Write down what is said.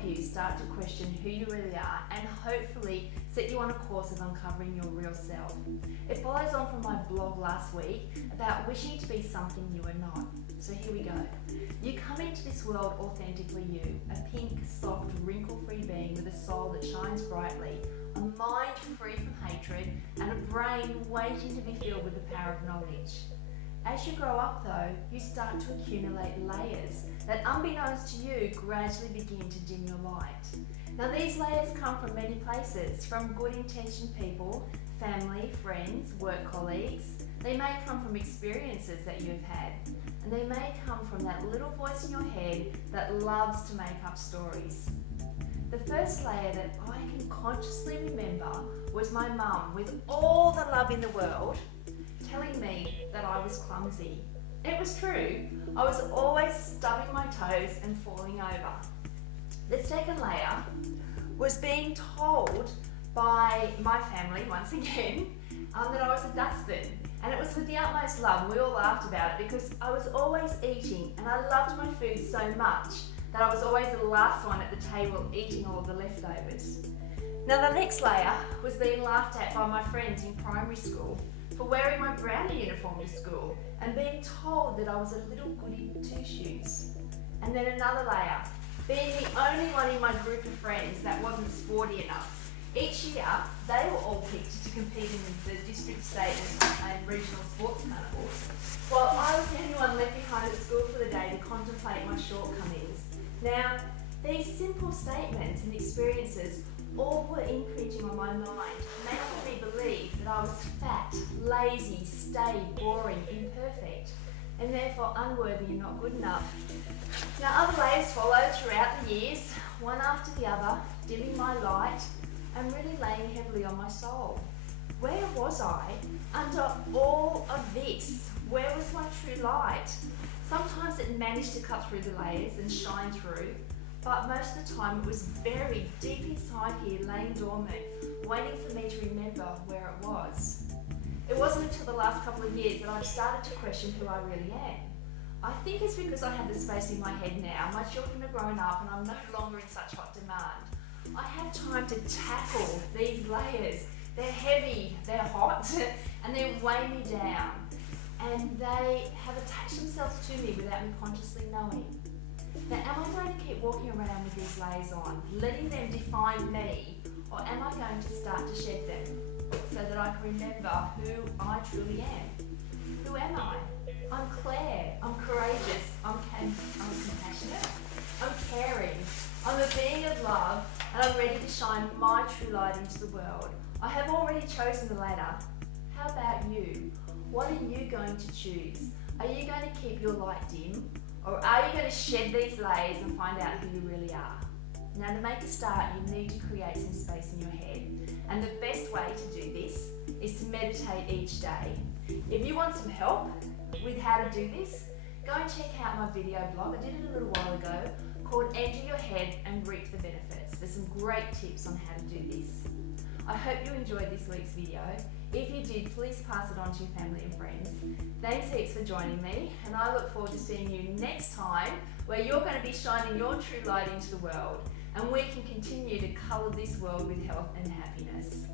help you start to question who you really are and hopefully set you on a course of uncovering your real self. It follows on from my blog last week about wishing to be something you are not. So here we go. You come into this world authentically you, a pink, soft, wrinkle-free being with a soul that shines brightly, a mind free from hatred, and a brain waiting to be filled with the power of knowledge. As you grow up though, you start to accumulate layers that unbeknownst to you gradually begin to dim your light. Now these layers come from many places, from good intentioned people, family, friends, work colleagues. They may come from experiences that you've had, and they may come from that little voice in your head that loves to make up stories. The first layer that I can consciously remember was my mum, with all the love in the world, telling me that I was clumsy. It was true. I was always stubbing my toes and falling over. The second layer was being told by my family, once again, that I was a dustbin. And it was with the utmost love. We all laughed about it because I was always eating and I loved my food so much that I was always the last one at the table eating all of the leftovers. Now the next layer was being laughed at by my friends in primary school for wearing my brownie uniform to school and being told that I was a little goody two-shoes. And then another layer, being the only one in my group of friends that wasn't sporty enough. Each year, they were all picked to compete in the district, state and regional sports carnivals, while I was the only one left behind at school for the day to contemplate my shortcomings. Now, these simple statements and experiences all were imprinting on my mind, making me believe that I was fat, lazy, staid, boring, imperfect, and therefore unworthy and not good enough. Now other layers followed throughout the years, one after the other, dimming my light and really laying heavily on my soul. Where was I under all of this? Where was my true light? Sometimes it managed to cut through the layers and shine through, but most of the time it was buried deep inside here, laying dormant, waiting for me to remember where it was. It wasn't until the last couple of years that I started to question who I really am. I think it's because I have the space in my head now. My children are grown up and I'm no longer in such hot demand. I have time to tackle these layers. They're heavy, they're hot, and they weigh me down. And they have attached themselves to me without me consciously knowing. Now, am I going to keep walking around with these layers on, letting them define me, or am I going to start to shed them so that I can remember who I truly am? Who am I? I'm Claire, I'm courageous, I'm compassionate, I'm caring, I'm a being of love, and I'm ready to shine my true light into the world. I have already chosen the ladder. How about you? What are you going to choose? Are you going to keep your light dim? Or are you going to shed these layers and find out who you really are? Now to make a start, you need to create some space in your head. And the best way to do this is to meditate each day. If you want some help with how to do this, go and check out my video blog. I did it a little while ago, called Enter Your Head and Reap the Benefits. There's some great tips on how to do this. I hope you enjoyed this week's video. If you did, please pass it on to your family and friends. Thanks heaps for joining me, and I look forward to seeing you next time, where you're going to be shining your true light into the world, and we can continue to colour this world with health and happiness.